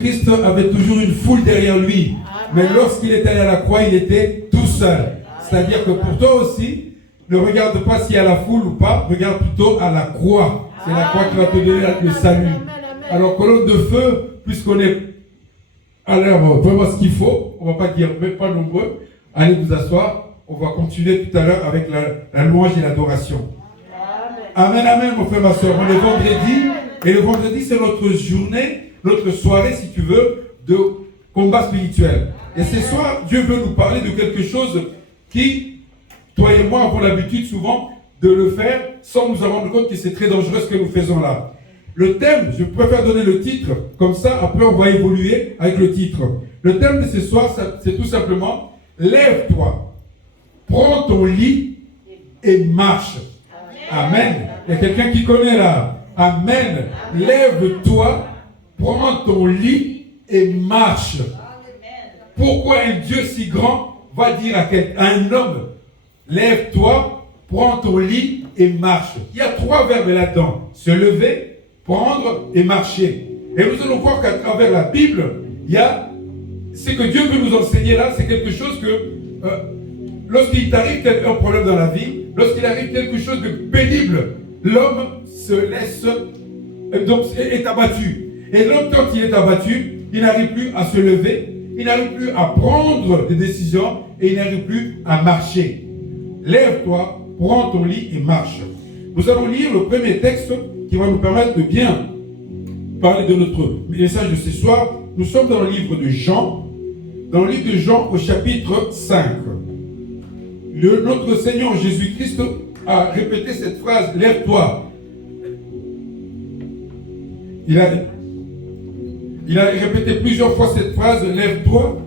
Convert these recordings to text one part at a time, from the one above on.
Christ avait toujours une foule derrière lui. Mais lorsqu'il est allé à la croix, il était tout seul. C'est-à-dire que pour toi aussi, ne regarde pas s'il y a la foule ou pas, regarde plutôt à la croix. C'est la croix qui va te donner le salut. Alors, colonne de feu, puisqu'on est à l'heure vraiment ce qu'il faut, on ne va pas dire, même pas nombreux, allez vous asseoir. On va continuer tout à l'heure avec la louange et l'adoration. Amen, amen, mon frère, ma soeur. On est vendredi, et le vendredi, c'est notre journée, notre soirée, si tu veux, de combat spirituel. Et ce soir, Dieu veut nous parler de quelque chose qui, toi et moi, avons l'habitude souvent de le faire sans nous rendre compte que c'est très dangereux ce que nous faisons là. Le thème, je préfère donner le titre, comme ça, après on va évoluer avec le titre. Le thème de ce soir, c'est tout simplement, lève-toi, prends ton lit et marche. Amen. Il y a quelqu'un qui connaît là. Amen. Lève-toi, prends ton lit et marche. Pourquoi un Dieu si grand va dire à un homme, lève-toi, prends ton lit et marche. Il y a 3 verbes là-dedans. Se lever, prendre et marcher. Et nous allons voir qu'à travers la Bible, il y a ce que Dieu veut nous enseigner là, c'est quelque chose que lorsqu'il t'arrive un problème dans la vie, lorsqu'il arrive quelque chose de pénible, l'homme se laisse, donc est abattu. Et l'homme, quand il est abattu, il n'arrive plus à se lever, il n'arrive plus à prendre des décisions et il n'arrive plus à marcher. Lève-toi, prends ton lit et marche. Nous allons lire le premier texte qui va nous permettre de bien parler de notre message de ce soir. Nous sommes dans le livre de Jean, dans le livre de Jean au chapitre 5. Notre Seigneur Jésus-Christ a répété cette phrase, lève-toi. Il a répété plusieurs fois cette phrase, lève-toi,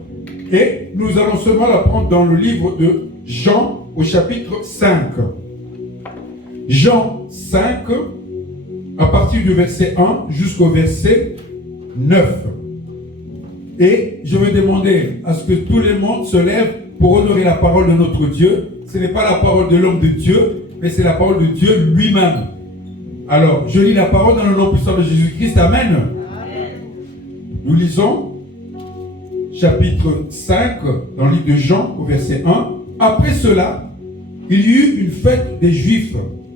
et nous allons seulement la prendre dans le livre de Jean au chapitre 5. Jean 5, à partir du verset 1 jusqu'au verset 9. Et je vais demander à ce que tout le monde se lève pour honorer la parole de notre Dieu. Ce n'est pas la parole de l'homme de Dieu, mais c'est la parole de Dieu lui-même. Alors, je lis la parole dans le nom puissant de Jésus-Christ. Amen. Amen. Nous lisons chapitre 5 dans le livre de Jean au verset 1. Après cela, il y eut une fête des Juifs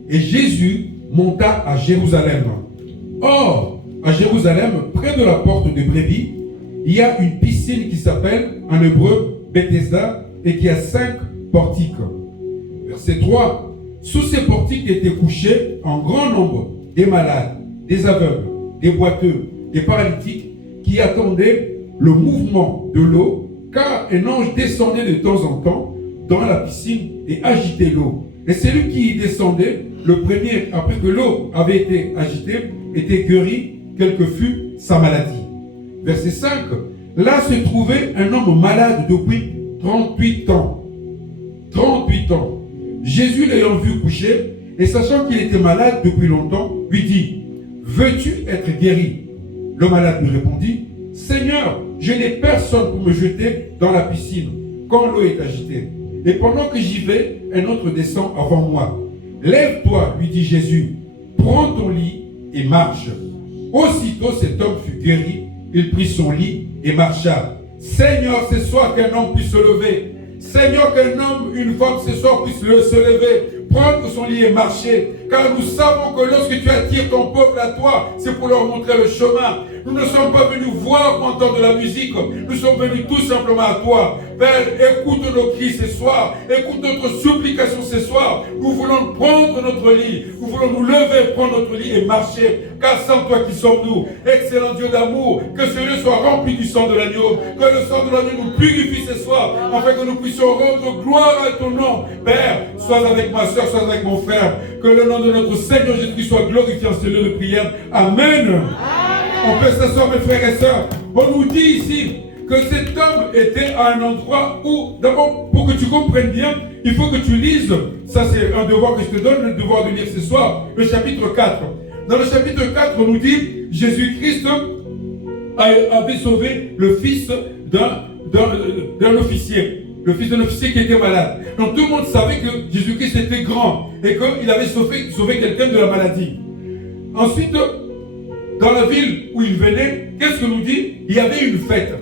et Jésus monta à Jérusalem. Or, à Jérusalem, près de la porte de Brebis, il y a une piscine qui s'appelle en hébreu Bethesda et qui a 5 portiques. Verset 3. Sous ces portiques étaient couchés en grand nombre des malades, des aveugles, des boiteux, des paralytiques qui attendaient le mouvement de l'eau, car un ange descendait de temps en temps dans la piscine et agitait l'eau. Et celui qui y descendait, le premier, après que l'eau avait été agitée, était guéri, quelle que fût sa maladie. Verset 5. Là se trouvait un homme malade depuis 38 ans. 38 ans. Jésus l'ayant vu coucher, et sachant qu'il était malade depuis longtemps, lui dit, veux-tu être guéri? Le malade lui répondit, Seigneur, je n'ai personne pour me jeter dans la piscine quand l'eau est agitée. Et pendant que j'y vais, un autre descend avant moi. Lève-toi, lui dit Jésus, prends ton lit et marche. Aussitôt cet homme fut guéri, il prit son lit et marcha. Seigneur, ce soir qu'un homme puisse se lever. Seigneur, qu'un homme, une femme ce soir puisse se lever, prendre son lit et marcher. Car nous savons que lorsque tu attires ton peuple à toi, c'est pour leur montrer le chemin. Nous ne sommes pas venus voir ou entendre de la musique. Nous sommes venus tout simplement à toi. Père, écoute nos cris ce soir. Écoute notre supplication ce soir. Nous voulons prendre notre lit. Nous voulons nous lever, prendre notre lit et marcher. Car sans toi qui sommes-nous, excellent Dieu d'amour, que ce lieu soit rempli du sang de l'agneau. Que le sang de l'agneau nous purifie ce soir, afin que nous puissions rendre gloire à ton nom. Père, sois avec ma soeur, sois avec mon frère. Que le nom de notre Seigneur Jésus-Christ soit glorifié en ce lieu de prière. Amen. Amen. On peut s'asseoir, mes frères et sœurs. On nous dit ici que cet homme était à un endroit où, d'abord, pour que tu comprennes bien, il faut que tu lises, ça c'est un devoir que je te donne, le devoir de lire ce soir, le chapitre 4. Dans le chapitre 4, on nous dit, Jésus-Christ avait sauvé le fils d'un officier. Le fils d'un officier qui était malade. Donc tout le monde savait que Jésus-Christ était grand et qu'il avait sauvé quelqu'un de la maladie. Ensuite, dans la ville où il venait, qu'est-ce que nous dit? Il y avait une fête.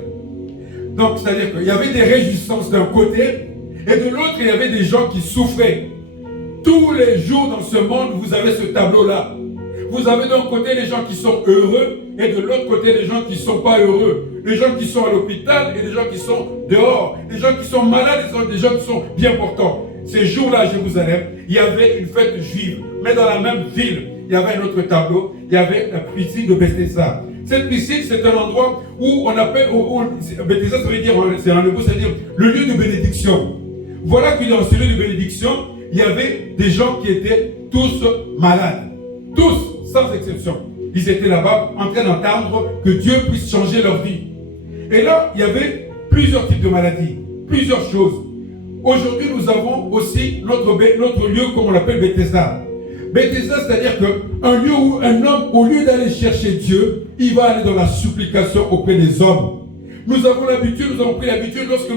Donc, c'est-à-dire qu'il y avait des réjouissances d'un côté, et de l'autre, il y avait des gens qui souffraient. Tous les jours dans ce monde, vous avez ce tableau-là. Vous avez d'un côté les gens qui sont heureux, et de l'autre côté les gens qui ne sont pas heureux. Les gens qui sont à l'hôpital, et les gens qui sont dehors. Les gens qui sont malades, et les gens qui sont bien portants. Ces jours-là à Jérusalem, il y avait une fête juive. Mais dans la même ville, il y avait un autre tableau. Il y avait la piscine de Bethesda. Cette piscine, c'est un endroit où on appelle, Bethesda, ça veut dire, c'est en hébreu, ça veut dire le lieu de bénédiction. Voilà que dans ce lieu de bénédiction, il y avait des gens qui étaient tous malades. Tous, sans exception. Ils étaient là-bas en train d'entendre que Dieu puisse changer leur vie. Et là, il y avait plusieurs types de maladies, plusieurs choses. Aujourd'hui, nous avons aussi notre lieu, comme on l'appelle Bethesda. Bethesda, c'est-à-dire qu'un lieu où un homme, au lieu d'aller chercher Dieu, il va aller dans la supplication auprès des hommes. Nous avons pris l'habitude, lorsque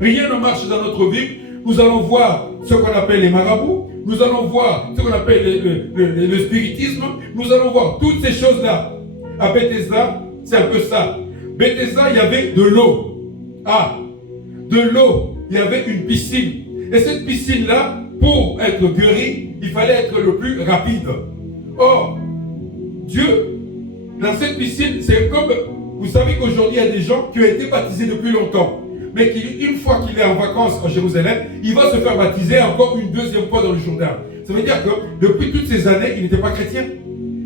rien ne marche dans notre vie, nous allons voir ce qu'on appelle les marabouts, nous allons voir ce qu'on appelle le spiritisme, nous allons voir toutes ces choses-là. À Bethesda, c'est un peu ça. Bethesda, il y avait de l'eau. De l'eau, il y avait une piscine. Et cette piscine-là, pour être guéri, il fallait être le plus rapide. Or, Dieu, dans cette piscine, c'est comme, vous savez qu'aujourd'hui, il y a des gens qui ont été baptisés depuis longtemps. Mais qu'une fois qu'il est en vacances à Jérusalem, il va se faire baptiser encore une deuxième fois dans le Jourdain. Ça veut dire que depuis toutes ces années, il n'était pas chrétien.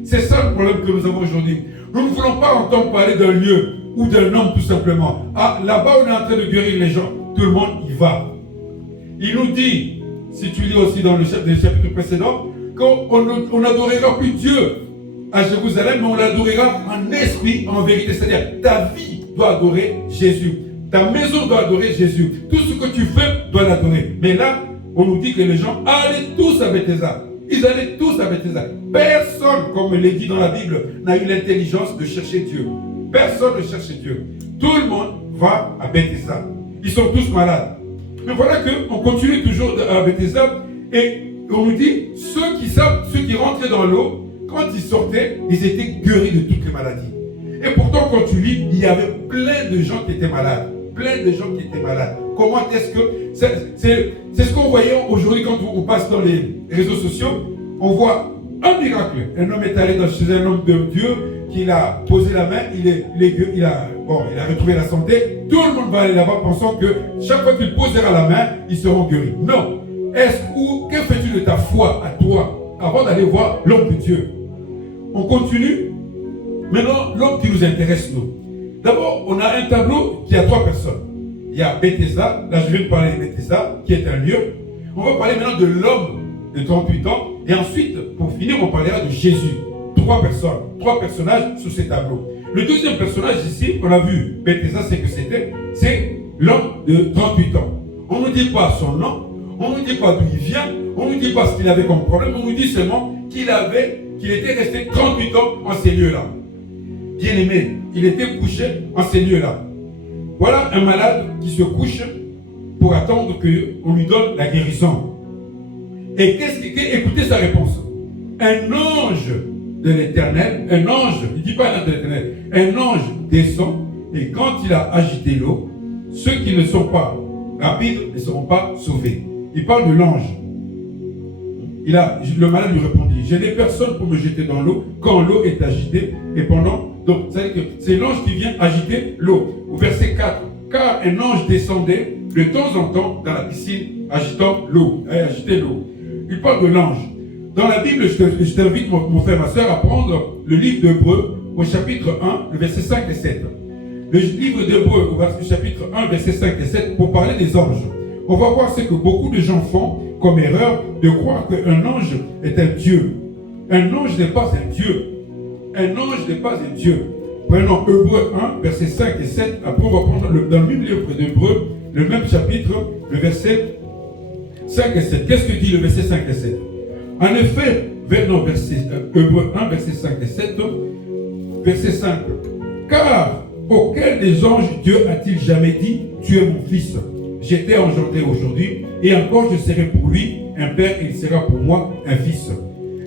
C'est ça le problème que nous avons aujourd'hui. Nous ne voulons pas entendre parler d'un lieu ou d'un homme tout simplement. Là-bas, on est en train de guérir les gens. Tout le monde y va. Il nous dit, si tu lis aussi dans le chapitre précédent, qu'on n'adorera plus Dieu à Jérusalem, mais on l'adorera en esprit, en vérité. C'est-à-dire, ta vie doit adorer Jésus. Ta maison doit adorer Jésus. Tout ce que tu fais doit l'adorer. Mais là, on nous dit que les gens allaient tous à Bethesda. Ils allaient tous à Bethesda. Personne, comme il est dit dans la Bible, n'a eu l'intelligence de chercher Dieu. Personne ne cherche Dieu. Tout le monde va à Bethesda. Ils sont tous malades. Mais voilà qu'on continue toujours à Bethesda et on nous dit, ceux qui rentraient dans l'eau, quand ils sortaient, ils étaient guéris de toutes les maladies. Et pourtant, quand tu lis, il y avait plein de gens qui étaient malades. Plein de gens qui étaient malades. Comment est-ce que... C'est ce qu'on voyait aujourd'hui quand on passe dans les réseaux sociaux. On voit un miracle. Un homme est allé chez un homme de Dieu, qu'il a posé la main, il a retrouvé la santé. Tout le monde va aller là-bas pensant que chaque fois qu'il posera la main, ils seront guéris. Non. Que fais-tu de ta foi à toi avant d'aller voir l'homme de Dieu? On continue. Maintenant, l'homme qui nous intéresse, nous. D'abord, on a un tableau qui a 3 personnes. Il y a Bethesda, là je viens de parler de Bethesda, qui est un lieu. On va parler maintenant de l'homme de 38 ans. Et ensuite, pour finir, on parlera de Jésus. 3 personnes, 3 personnages sur ces tableaux. Le deuxième personnage ici, on a vu, Bethesda, c'est l'homme de 38 ans. On ne nous dit pas son nom, on ne nous dit pas d'où il vient, on ne nous dit pas ce qu'il avait comme problème, on nous dit seulement qu'il était resté 38 ans en ces lieux-là. Bien aimé, il était couché en ces lieux-là. Voilà un malade qui se couche pour attendre qu'on lui donne la guérison. Et écoutez sa réponse. Un ange de l'Éternel, il ne dit pas un ange de l'Éternel, un ange descend et quand il a agité l'eau, ceux qui ne sont pas rapides ne seront pas sauvés. Il parle de l'ange. Le malade lui répondit, je n'ai personne pour me jeter dans l'eau quand l'eau est agitée et pendant... Donc, c'est l'ange qui vient agiter l'eau. Au verset 4, car un ange descendait de temps en temps dans la piscine agitant l'eau. Il parle de l'ange. Dans la Bible, je t'invite, mon frère, ma soeur, à prendre le livre d'Hébreux au chapitre 1, le verset 5 et 7. Le livre d'Hébreux au chapitre 1, verset 5 et 7, pour parler des anges. On va voir ce que beaucoup de gens font comme erreur de croire qu'un ange est un Dieu. Un ange n'est pas un Dieu. Un ange n'est pas un Dieu. Prenons Hébreux 1, verset 5 et 7. Après, on va prendre dans le même livre d'Hébreux, le même chapitre, le verset 5 et 7. Qu'est-ce que dit le verset 5 et 7? En effet, Hébreux 1, verset 5 et 7, verset 5. Car auquel des anges Dieu a-t-il jamais dit, tu es mon fils, j'étais engendré aujourd'hui, et encore je serai pour lui un père, et il sera pour moi un fils.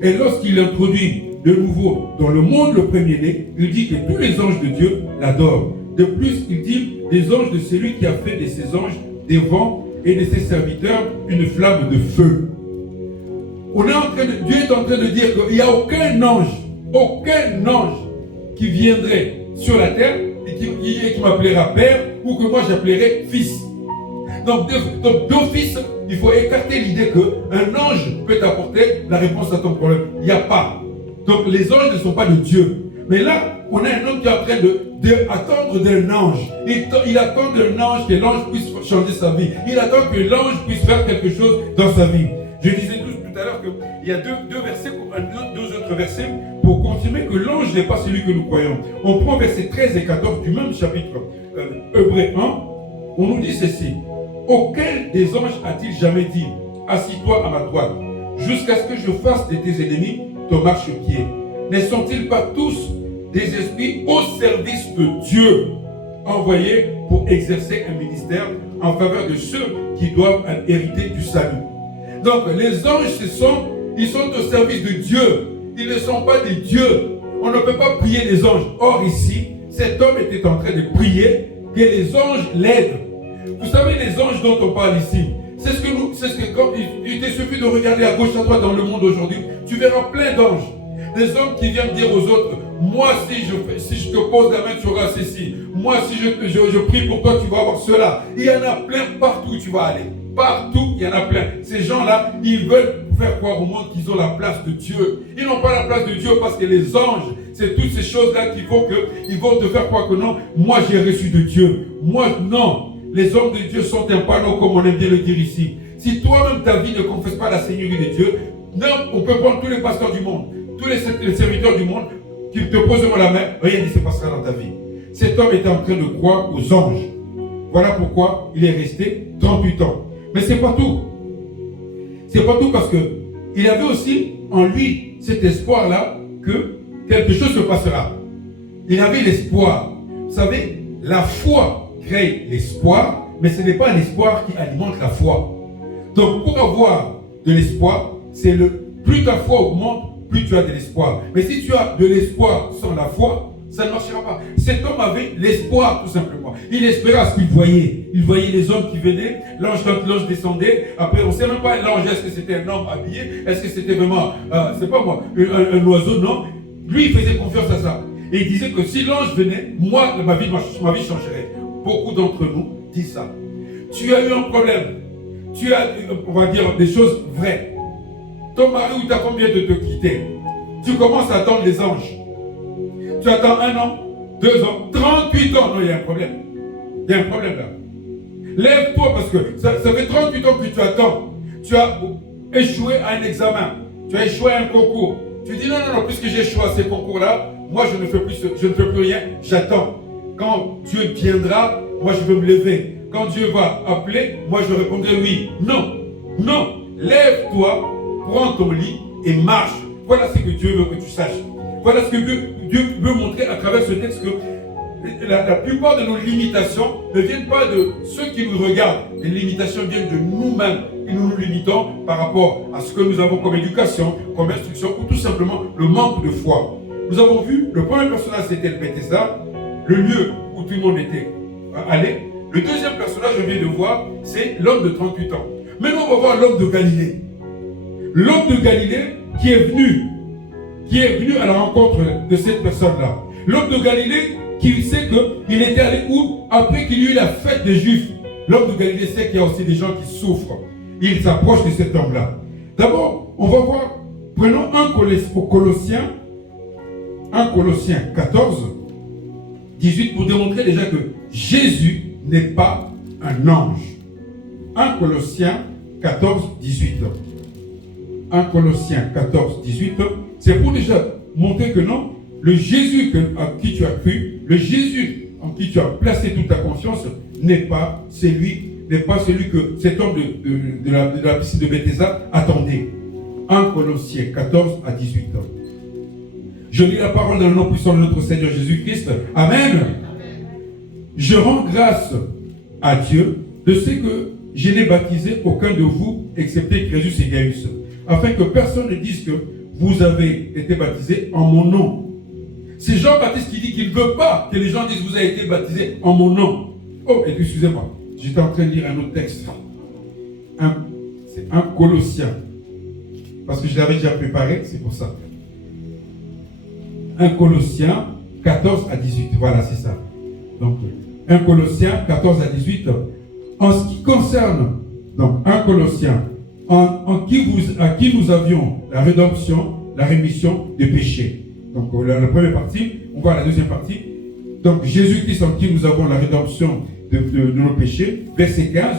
Et lorsqu'il introduit de nouveau, dans le monde le premier-né, il dit que tous les anges de Dieu l'adorent. De plus, il dit les anges de celui qui a fait de ses anges des vents et de ses serviteurs une flamme de feu. Dieu est en train de dire qu'il n'y a aucun ange qui viendrait sur la terre et qui m'appellera père ou que moi j'appellerai fils. Donc d'office, il faut écarter l'idée qu'un ange peut apporter la réponse à ton problème. Il n'y a pas. Donc les anges ne sont pas de Dieu. Mais là, on a un homme qui est en train d'attendre d'un ange. Il attend d'un ange que l'ange puisse changer sa vie. Il attend que l'ange puisse faire quelque chose dans sa vie. Je disais tout à l'heure qu'il y a deux versets, deux autres versets pour confirmer que l'ange n'est pas celui que nous croyons. On prend versets 13 et 14 du même chapitre, Hébreux 1. On nous dit ceci. Auquel des anges a-t-il jamais dit, assis-toi à ma droite, jusqu'à ce que je fasse de tes ennemis ton marchepied? Ne sont-ils pas tous des esprits au service de Dieu, envoyés pour exercer un ministère en faveur de ceux qui doivent hériter du salut? Donc les anges, ils sont au service de Dieu. Ils ne sont pas des dieux. On ne peut pas prier les anges. Or ici, cet homme était en train de prier que les anges l'aident. Vous savez, les anges dont on parle ici, c'est ce que quand il te suffit de regarder à gauche, à droite dans le monde aujourd'hui, tu verras plein d'anges. Des hommes qui viennent dire aux autres, moi si je te pose la main, tu auras ceci. Moi si je prie pour toi, tu vas avoir cela. Il y en a plein partout où tu vas aller. Partout, il y en a plein. Ces gens-là, ils veulent faire croire au monde qu'ils ont la place de Dieu. Ils n'ont pas la place de Dieu parce que les anges, c'est toutes ces choses-là qui font qu'ils vont te faire croire que non, moi j'ai reçu de Dieu. Moi, non. Les hommes de Dieu sont un panneau, comme on aime bien le dire ici. Si toi-même ta vie ne confesse pas la Seigneurie de Dieu, non, on peut prendre tous les pasteurs du monde, tous les serviteurs du monde qui te poseront la main, rien ne se passera dans ta vie. Cet homme était en train de croire aux anges. Voilà pourquoi il est resté 38 ans. Mais c'est pas tout. C'est pas tout parce qu'il avait aussi en lui cet espoir-là que quelque chose se passera. Il avait l'espoir. Vous savez, la foi crée l'espoir, mais ce n'est pas l'espoir qui alimente la foi. Donc pour avoir de l'espoir, plus ta foi augmente, plus tu as de l'espoir. Mais si tu as de l'espoir sans la foi, ça ne marchera pas. Cet homme avait l'espoir tout simplement. Il espérait ce qu'il voyait. Il voyait les hommes qui venaient, quand l'ange descendait. Après, on ne sait même pas l'ange, est-ce que c'était un homme habillé, est-ce que c'était vraiment, c'est pas moi, un oiseau, non. Lui, il faisait confiance à ça. Et il disait que si l'ange venait, moi, ma vie changerait. Beaucoup d'entre nous disent ça. Tu as eu un problème. Tu as, on va dire, des choses vraies. Ton mari ou t'as combien de te quitter? Tu commences à attendre les anges. Tu attends 1 an, 2 ans, 38 ans. Non, il y a un problème. Il y a un problème là. Lève-toi parce que ça fait 38 ans que tu attends. Tu as échoué à un examen. Tu as échoué à un concours. Tu dis non, puisque j'ai échoué à ces concours-là, moi je ne fais plus rien, j'attends. Quand Dieu viendra, moi je vais me lever. Quand Dieu va appeler, moi je répondrai oui. Non. Lève-toi, prends ton lit et marche. Voilà ce que Dieu veut que tu saches. Voilà ce que Dieu veut montrer à travers ce texte, que la plupart de nos limitations ne viennent pas de ceux qui nous regardent. Les limitations viennent de nous-mêmes. Et nous nous limitons par rapport à ce que nous avons comme éducation, comme instruction, ou tout simplement le manque de foi. Nous avons vu, le premier personnage c'était le Bethesda, le lieu où tout le monde était allé. Le deuxième personnage, je viens de voir, c'est l'homme de 38 ans. Maintenant, on va voir l'homme de Galilée. L'homme de Galilée qui est venu à la rencontre de cette personne-là. L'homme de Galilée qui sait qu'il était allé où? Après qu'il y ait eu la fête des Juifs. L'homme de Galilée sait qu'il y a aussi des gens qui souffrent. Il s'approche de cet homme-là. D'abord, on va voir, prenons 1 Colossiens 14, 18, pour démontrer déjà que Jésus n'est pas un ange. 1 Colossiens 14, 18. 1 Colossiens 14, 18, c'est pour déjà montrer que non, le Jésus en qui tu as cru, le Jésus en qui tu as placé toute ta confiance, n'est pas celui que cet homme de la piscine de Bethesda attendait. 1 Colossiens 14 à 18. Je lis la parole dans le nom puissant de notre Seigneur Jésus-Christ. Amen. Je rends grâce à Dieu de ce que je n'ai baptisé aucun de vous, excepté Crésus et Gaius, afin que personne ne dise que vous avez été baptisés en mon nom. C'est Jean-Baptiste qui dit qu'il ne veut pas que les gens disent vous avez été baptisés en mon nom. Oh, excusez-moi, j'étais en train de lire un autre texte. C'est un Colossien. Parce que je l'avais déjà préparé, c'est pour ça. Un Colossien 14 à 18. Voilà, c'est ça. Donc, un Colossien 14 à 18. En ce qui concerne, donc, un Colossien, à qui nous avions la rédemption, la rémission des péchés. Donc, la première partie, on voit la deuxième partie. Donc, Jésus-Christ en qui nous avons la rédemption de nos péchés. Verset 15.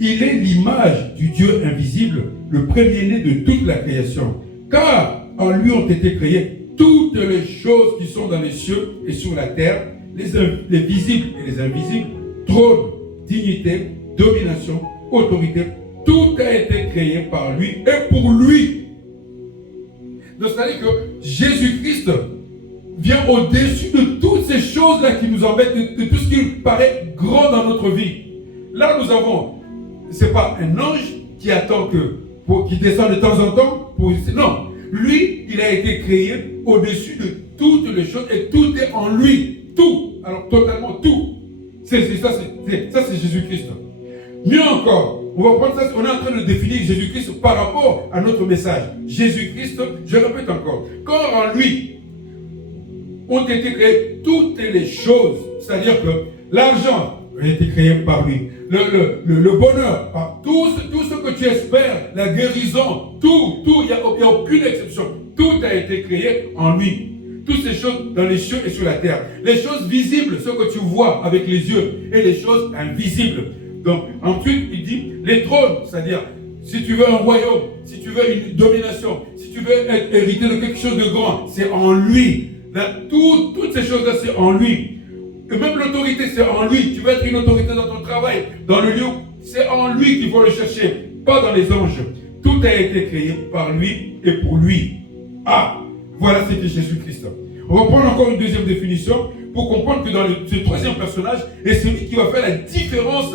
Il est l'image du Dieu invisible, le premier-né de toute la création. Car en lui ont été créées toutes les choses qui sont dans les cieux et sur la terre, les visibles et les invisibles, trône, dignité, domination, autorité. Tout a été créé par lui et pour lui. Donc, c'est-à-dire que Jésus-Christ vient au-dessus de toutes ces choses-là qui nous embêtent, de tout ce qui paraît grand dans notre vie. Là, nous avons, c'est pas un ange qui attend qui descend de temps en temps pour... Non, lui, il a été créé au-dessus de toutes les choses et tout est en lui. Tout, alors totalement tout. Ça, c'est Jésus-Christ. Mieux encore, on va prendre ça, on est en train de définir Jésus-Christ par rapport à notre message. Jésus-Christ, je répète encore, quand en lui ont été créées toutes les choses, c'est-à-dire que l'argent a été créé par lui, le bonheur, par tout ce que tu espères, la guérison, tout, il n'y a aucune exception, tout a été créé en lui. Toutes ces choses dans les cieux et sur la terre. Les choses visibles, ce que tu vois avec les yeux, et les choses invisibles. Donc, ensuite, il dit les trônes, c'est-à-dire, si tu veux un royaume, si tu veux une domination, si tu veux hériter de quelque chose de grand, c'est en lui. Là, toutes ces choses-là, c'est en lui. Et même l'autorité, c'est en lui. Tu veux être une autorité dans ton travail, dans le lieu, c'est en lui qu'il faut le chercher, pas dans les anges. Tout a été créé par lui et pour lui. Ah, voilà, c'était Jésus-Christ. On va prendre encore une deuxième définition pour comprendre que dans ce troisième personnage est celui qui va faire la différence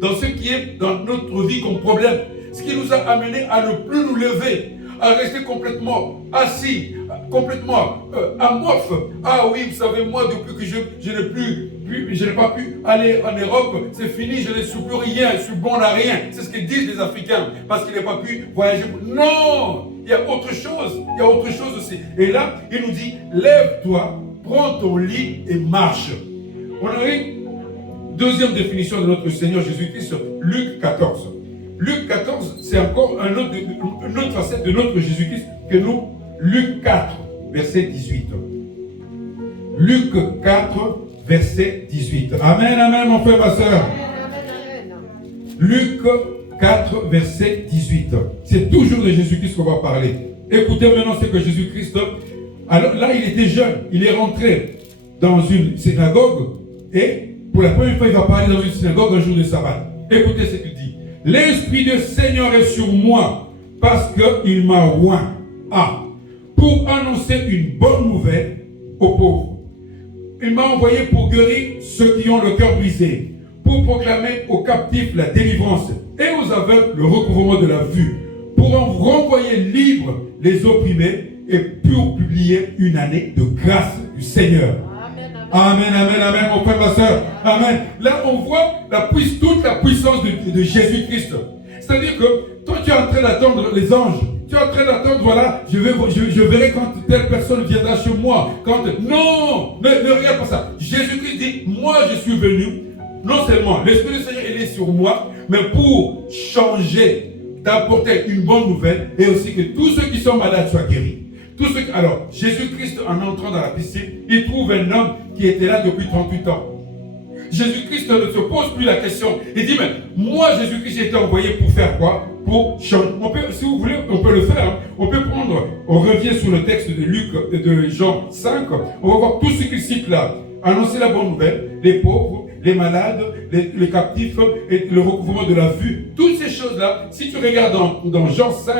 dans ce qui est dans notre vie comme problème. Ce qui nous a amené à ne plus nous lever, à rester complètement assis, complètement amorphe. Ah oui, vous savez, moi, depuis que je n'ai pas pu aller en Europe, c'est fini, je ne suis plus rien, je suis bon à rien. C'est ce que disent les Africains, parce qu'ils n'ont pas pu voyager. Non, il y a autre chose, aussi. Et là, il nous dit, lève-toi, prends ton lit et marche. On a une deuxième définition de notre Seigneur Jésus-Christ, Luc 14. Luc 14, c'est encore une autre facette de notre Jésus-Christ que nous. Luc 4, verset 18. Luc 4, verset 18. Amen, amen, mon frère, ma soeur. Luc 4, verset 18. C'est toujours de Jésus-Christ qu'on va parler. Écoutez maintenant ce que Jésus-Christ... Alors là, il était jeune. Il est rentré dans une synagogue et pour la première fois, il va parler dans une synagogue un jour de sabbat. Écoutez ce qu'il dit. L'Esprit du Seigneur est sur moi parce qu'il m'a oint pour annoncer une bonne nouvelle aux pauvres. Il m'a envoyé pour guérir ceux qui ont le cœur brisé, pour proclamer aux captifs la délivrance et aux aveugles le recouvrement de la vue, pour en renvoyer libres les opprimés et pour publier une année de grâce du Seigneur. Amen, amen, amen, mon frère, ma soeur. Amen. Là, on voit toute la puissance de Jésus-Christ. C'est-à-dire que toi, tu es en train d'attendre les anges. Tu es en train d'attendre, voilà, je verrai quand telle personne viendra chez moi. Non, ne regarde pas ça. Jésus-Christ dit, moi, je suis venu. Non seulement, l'Esprit du Seigneur, il est sur moi, mais pour changer, d'apporter une bonne nouvelle et aussi que tous ceux qui sont malades soient guéris. Alors, Jésus-Christ, en entrant dans la piscine, il trouve un homme qui était là depuis 38 ans. Jésus-Christ ne se pose plus la question. Il dit, mais moi, Jésus-Christ, j'ai été envoyé pour faire quoi? Pour changer. Si vous voulez, on peut le faire. On peut prendre, on revient sur le texte de Luc, de Jean 5. On va voir tout ce qu'il cite là. Annoncer la bonne nouvelle, les pauvres, les malades, les captifs, et le recouvrement de la vue. Toutes ces choses-là, si tu regardes dans Jean 5,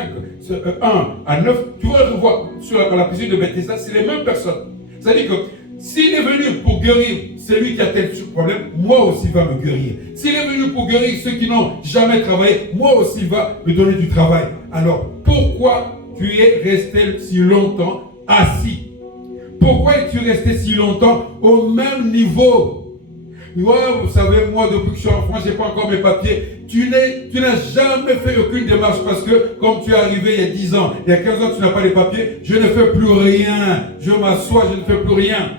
1 à 9, tu vas le voir sur la piscine de Bethesda, c'est les mêmes personnes. C'est-à-dire que s'il est venu pour guérir celui qui a tel problème, moi aussi il va me guérir. S'il est venu pour guérir ceux qui n'ont jamais travaillé, moi aussi il va me donner du travail. Alors, pourquoi tu es resté si longtemps assis? Pourquoi es-tu resté si longtemps au même niveau? Ouais, vous savez, moi, depuis que je suis en France, je n'ai pas encore mes papiers. Tu n'as jamais fait aucune démarche parce que, comme tu es arrivé il y a 10 ans, il y a 15 ans, tu n'as pas les papiers. Je ne fais plus rien. Je m'assois, je ne fais plus rien.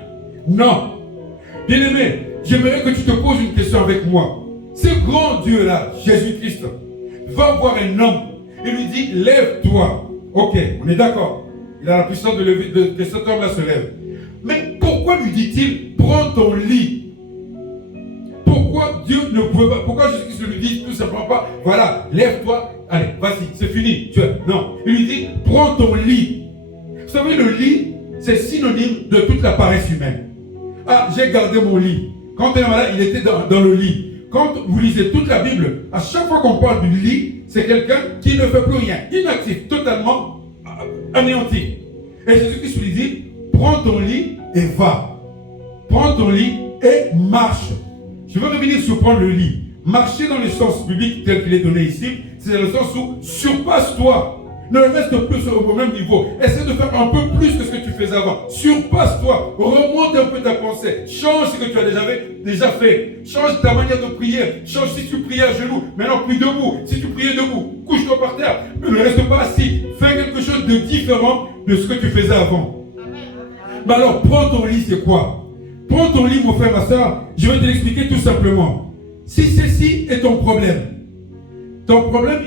Non. Bien-aimé, j'aimerais que tu te poses une question avec moi. Ce grand Dieu-là, Jésus-Christ, va voir un homme et lui dit, lève-toi. Ok, on est d'accord. Il a la puissance de cet homme-là se lève. Mais pourquoi lui dit-il, prends ton lit? Pourquoi Dieu ne pouvait pas, pourquoi Jésus-Christ lui dit tout simplement pas, voilà, lève-toi, allez, vas-y, c'est fini. Non, il lui dit, prends ton lit. Vous savez, le lit, c'est synonyme de toute la paresse humaine. Ah, j'ai gardé mon lit. Quand il est malade, il était dans le lit. Quand vous lisez toute la Bible, à chaque fois qu'on parle du lit, c'est quelqu'un qui ne fait plus rien, inactif, totalement anéanti. Et Jésus-Christ lui dit, prends ton lit et va. Prends ton lit et marche. Je veux revenir sur prendre le lit. Marcher dans le sens biblique tel qu'il est donné ici, c'est dans le sens où surpasse-toi. Ne reste plus au même niveau. Essaie de faire un peu plus que ce que tu faisais avant. Surpasse-toi. Remonte un peu ta pensée. Change ce que tu as déjà fait. Change ta manière de prier. Change si tu priais à genoux. Maintenant, prie debout. Si tu priais debout, couche-toi par terre. Ne reste pas assis. Fais quelque chose de différent de ce que tu faisais avant. Mais alors, prends ton lit, c'est quoi? Prends ton lit, mon frère, ma soeur. Je vais te l'expliquer tout simplement. Si ceci est ton problème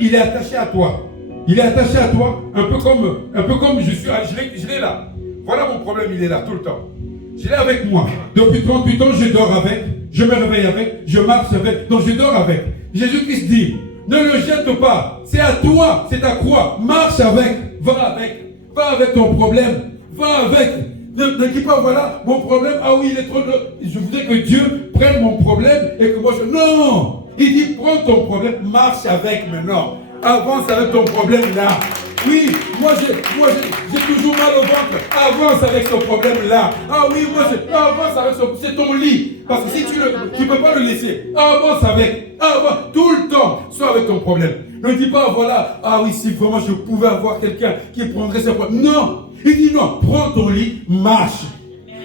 il est attaché à toi. Il est attaché à toi, un peu comme je l'ai là. Voilà mon problème, il est là tout le temps. Je l'ai avec moi. Depuis 38 ans, je dors avec, je me réveille avec, je marche avec, donc je dors avec. Jésus-Christ dit, ne le jette pas, c'est à toi, c'est ta croix, marche avec, va avec ton problème, va avec. Ne dis pas, voilà, mon problème, ah oui, il est trop... Je voudrais que Dieu prenne mon problème et que moi je... Non! Il dit, prends ton problème, marche avec maintenant. Avance avec ton problème là. Oui, moi j'ai toujours mal au ventre. Avance avec ce problème-là. Ah oui, avance avec c'est ton lit. Parce que si tu ne peux pas le laisser, avance avec. Avance tout le temps. Sois avec ton problème. Ne dis pas, voilà, ah oui, si vraiment je pouvais avoir quelqu'un qui prendrait ce problème. Non. Il dit non, prends ton lit, marche.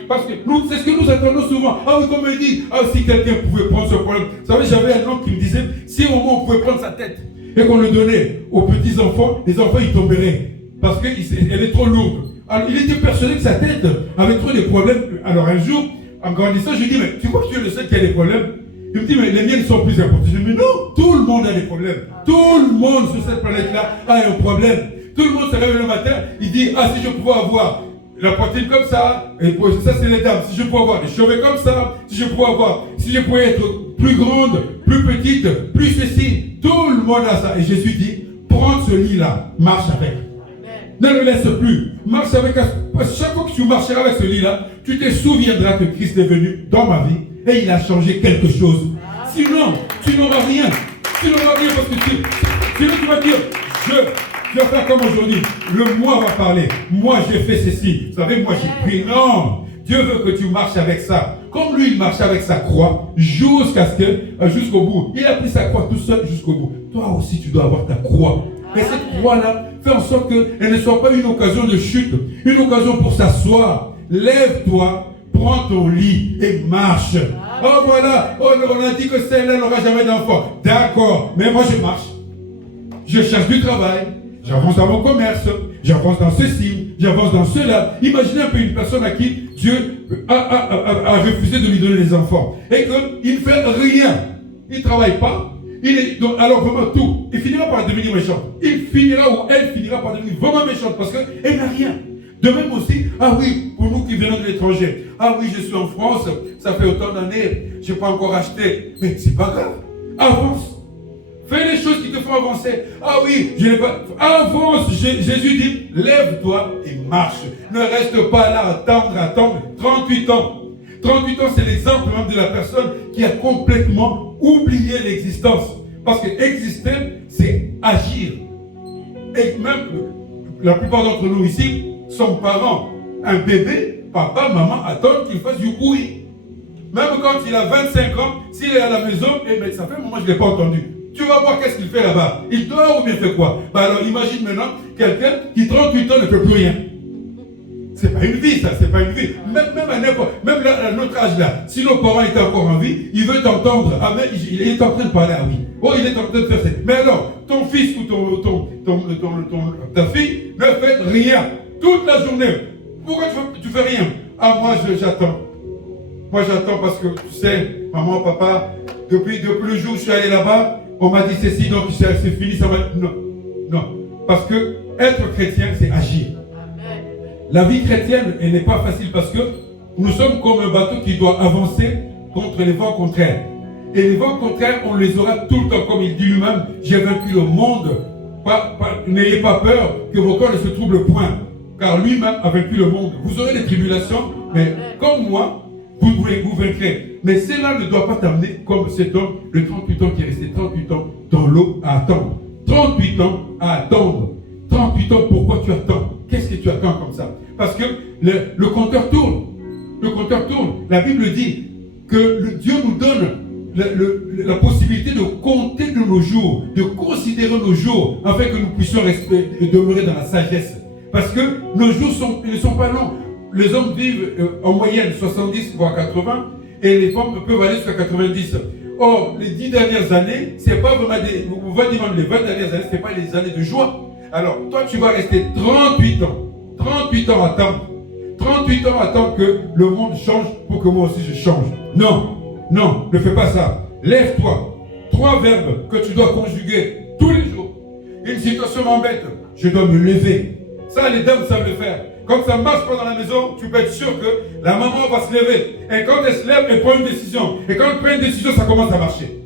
Parce que c'est ce que nous attendons souvent. Ah oui, comme il dit, ah si quelqu'un pouvait prendre ce problème. Vous savez, j'avais un homme qui me disait, si au moins on pouvait prendre sa tête et qu'on le donnait aux petits-enfants, les enfants ils tomberaient. Parce qu'elle est trop lourde. Alors il était persuadé que sa tête avait trop de problèmes. Alors un jour, en grandissant, je lui dis, mais tu crois que tu es le seul qui a des problèmes? Il me dit, mais les miennes sont plus importantes. Je lui dis, mais non, tout le monde a des problèmes. Tout le monde sur cette planète-là a un problème. Tout le monde se réveille le matin, il dit, ah si je pouvais avoir la poitrine comme ça, et ça c'est les dames, si je pouvais avoir des cheveux comme ça, si je pouvais être plus grande, plus petite, plus ceci, tout le monde a ça. Et Jésus dit, prends ce lit-là, marche avec. Ne le laisse plus, marche avec. Parce que chaque fois que tu marcheras avec ce lit-là, tu te souviendras que Christ est venu dans ma vie et il a changé quelque chose. Sinon, tu n'auras rien. Tu n'auras rien parce que sinon tu vas dire, tu vas faire comme aujourd'hui. Le moi va parler. Moi, j'ai fait ceci. Vous savez, moi, j'ai pris. Non. Dieu veut que tu marches avec ça. Comme lui, il marchait avec sa croix jusqu'au bout. Il a pris sa croix tout seul jusqu'au bout. Toi aussi, tu dois avoir ta croix. Et cette croix-là, fais en sorte qu'elle ne soit pas une occasion de chute. Une occasion pour s'asseoir. Lève-toi, prends ton lit et marche. Oh, voilà. Oh, on a dit que celle-là n'aura jamais d'enfant. D'accord. Mais moi, je marche. Je cherche du travail. J'avance dans mon commerce, j'avance dans ceci, j'avance dans cela. Imaginez un peu une personne à qui Dieu a refusé de lui donner des enfants. Et qu'il ne fait rien. Il ne travaille pas. Alors vraiment tout. Il finira par devenir méchant. Il finira ou elle finira par devenir vraiment méchante parce qu'elle n'a rien. De même aussi, ah oui, pour nous qui venons de l'étranger. Ah oui, je suis en France, ça fait autant d'années, je n'ai pas encore acheté. Mais c'est pas grave. Avance. Fais les choses qui te font avancer. Ah oui, je n'ai pas... Avance. Jésus dit, lève-toi et marche. Ne reste pas là, attendre. 38 ans. 38 ans, c'est l'exemple même de la personne qui a complètement oublié l'existence. Parce que exister, c'est agir. Et même, la plupart d'entre nous ici sont parents. Un bébé, papa, maman attendent qu'il fasse du bruit. Même quand il a 25 ans, s'il est à la maison, mais ça fait un moment que je ne l'ai pas entendu. Tu vas voir qu'est-ce qu'il fait là-bas. Il dort ou bien fait quoi? Bah alors imagine maintenant quelqu'un qui 38 ans ne peut plus rien. C'est pas une vie, ça, c'est pas une vie. Même à n'importe, même là, à notre âge là, si nos parents étaient encore en vie, il veut t'entendre. Ah, mais il est en train de parler, ah oui. Oh, il est en train de faire ça. Mais alors, ton fils ou ta fille ne fait rien toute la journée. Pourquoi tu fais rien? Ah, moi, j'attends. Moi, j'attends parce que, tu sais, maman, papa, depuis le jour où je suis allé là-bas, on m'a dit ceci, donc c'est fini, ça va. Non, non. Parce que être chrétien, c'est agir. La vie chrétienne, elle n'est pas facile parce que nous sommes comme un bateau qui doit avancer contre les vents contraires. Et les vents contraires, on les aura tout le temps, comme il dit lui-même, j'ai vaincu le monde. N'ayez pas peur que vos corps ne se troublent point, car lui-même a vaincu le monde. Vous aurez des tribulations, mais comme moi, vous vaincrez. Mais cela ne doit pas t'amener comme cet homme de 38 ans qui est resté 38 ans dans l'eau à attendre. 38 ans à attendre. 38 ans, pourquoi tu attends? Qu'est-ce que tu attends comme ça? Parce que le compteur tourne. Le compteur tourne. La Bible dit que Dieu nous donne la possibilité de compter de nos jours, de considérer nos jours, afin que nous puissions demeurer dans la sagesse. Parce que nos jours ne sont pas longs. Les hommes vivent en moyenne 70 voire 80 et les femmes peuvent aller jusqu'à 90. Or, les 10 dernières années, c'est pas vraiment les 20 dernières années, c'est pas les années de joie. Alors, toi, tu vas rester 38 ans. 38 ans à attendre. 38 ans à attendre que le monde change pour que moi aussi je change. Non, non, ne fais pas ça. Lève-toi. 3 verbes que tu dois conjuguer tous les jours. Une situation m'embête, je dois me lever. Ça, les dames savent le faire. Quand ça ne marche pas dans la maison, tu peux être sûr que la maman va se lever. Et quand elle se lève, elle prend une décision. Et quand elle prend une décision, ça commence à marcher.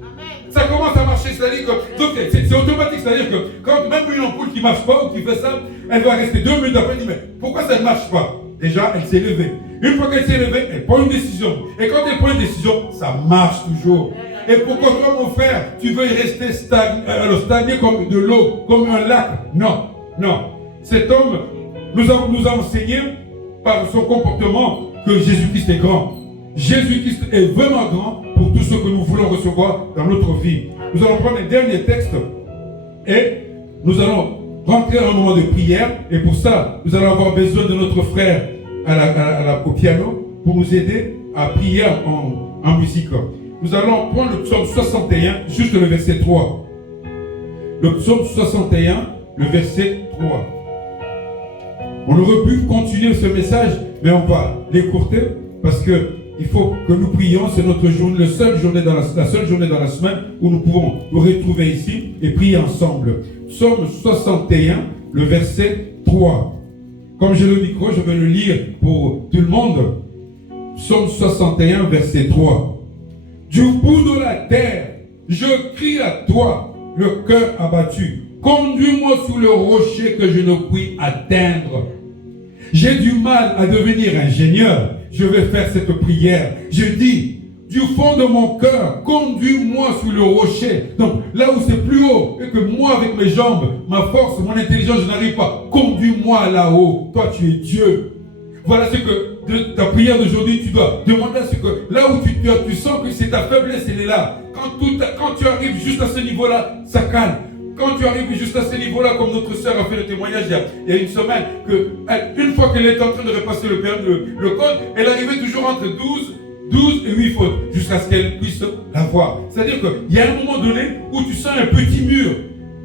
Ça commence à marcher, c'est-à-dire que donc c'est automatique, c'est-à-dire que quand même une ampoule qui ne marche pas ou qui fait ça, elle va rester 2 minutes après, elle dit mais pourquoi ça ne marche pas? Déjà, elle s'est levée. Une fois qu'elle s'est levée, elle prend une décision. Et quand elle prend une décision, ça marche toujours. Et pourquoi toi, mon frère, tu veux y rester stagné comme de l'eau, comme un lac? Non, non. Cet homme nous a enseigné par son comportement que Jésus-Christ est grand. Jésus-Christ est vraiment grand pour tout ce que nous voulons recevoir dans notre vie. Nous allons prendre les derniers textes et nous allons rentrer en un moment de prière. Et pour ça, nous allons avoir besoin de notre frère au piano pour nous aider à prier en musique. Nous allons prendre le psaume 61, juste le verset 3. Le psaume 61, le verset 3. On aurait pu continuer ce message, mais on va l'écourter parce que il faut que nous prions. C'est notre journée, la seule journée dans la semaine où nous pouvons nous retrouver ici et prier ensemble. Psaume 61, le verset 3. Comme j'ai le micro, je vais le lire pour tout le monde. Psaume 61, verset 3. Du bout de la terre, je crie à toi, le cœur abattu. Conduis-moi sous le rocher que je ne puis atteindre. J'ai du mal à devenir ingénieur. Je vais faire cette prière. Je dis, du fond de mon cœur, conduis-moi sous le rocher. Donc, là où c'est plus haut, et que moi, avec mes jambes, ma force, mon intelligence, je n'arrive pas. Conduis-moi là-haut. Toi, tu es Dieu. Voilà ce que, de ta prière d'aujourd'hui, tu dois demander à ce que, là où tu sens que c'est ta faiblesse, elle est là. Quand tu arrives juste à ce niveau-là, ça calme. Quand tu arrives juste à ce niveau-là, comme notre sœur a fait le témoignage il y a une semaine, une fois qu'elle est en train de repasser le code, elle arrivait toujours entre 12 et 8 fautes, jusqu'à ce qu'elle puisse la voir. C'est-à-dire qu'il y a un moment donné où tu sens un petit mur,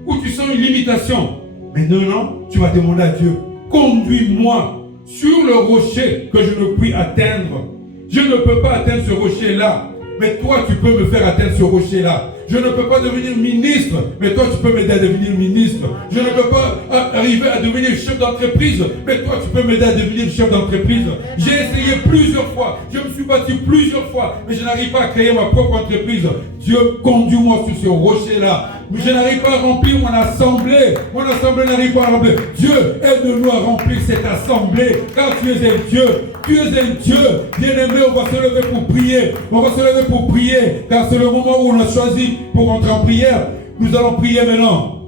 où tu sens une limitation. Mais non, tu vas demander à Dieu, conduis-moi sur le rocher que je ne puis atteindre. Je ne peux pas atteindre ce rocher-là, mais toi, tu peux me faire atteindre ce rocher-là. Je ne peux pas devenir ministre, mais toi, tu peux m'aider à devenir ministre. Je ne peux pas arriver à devenir chef d'entreprise, mais toi, tu peux m'aider à devenir chef d'entreprise. J'ai essayé plusieurs fois, je me suis battu plusieurs fois, mais je n'arrive pas à créer ma propre entreprise. Dieu, conduis-moi sur ce rocher-là. Je n'arrive pas à remplir mon assemblée. Mon assemblée n'arrive pas à remplir. Dieu, aide-nous à remplir cette assemblée, car tu es un Dieu. Tu es un Dieu. Bien-aimé, on va se lever pour prier. On va se lever pour prier, car c'est le moment où on a choisi pour entrer en prière. Nous allons prier maintenant.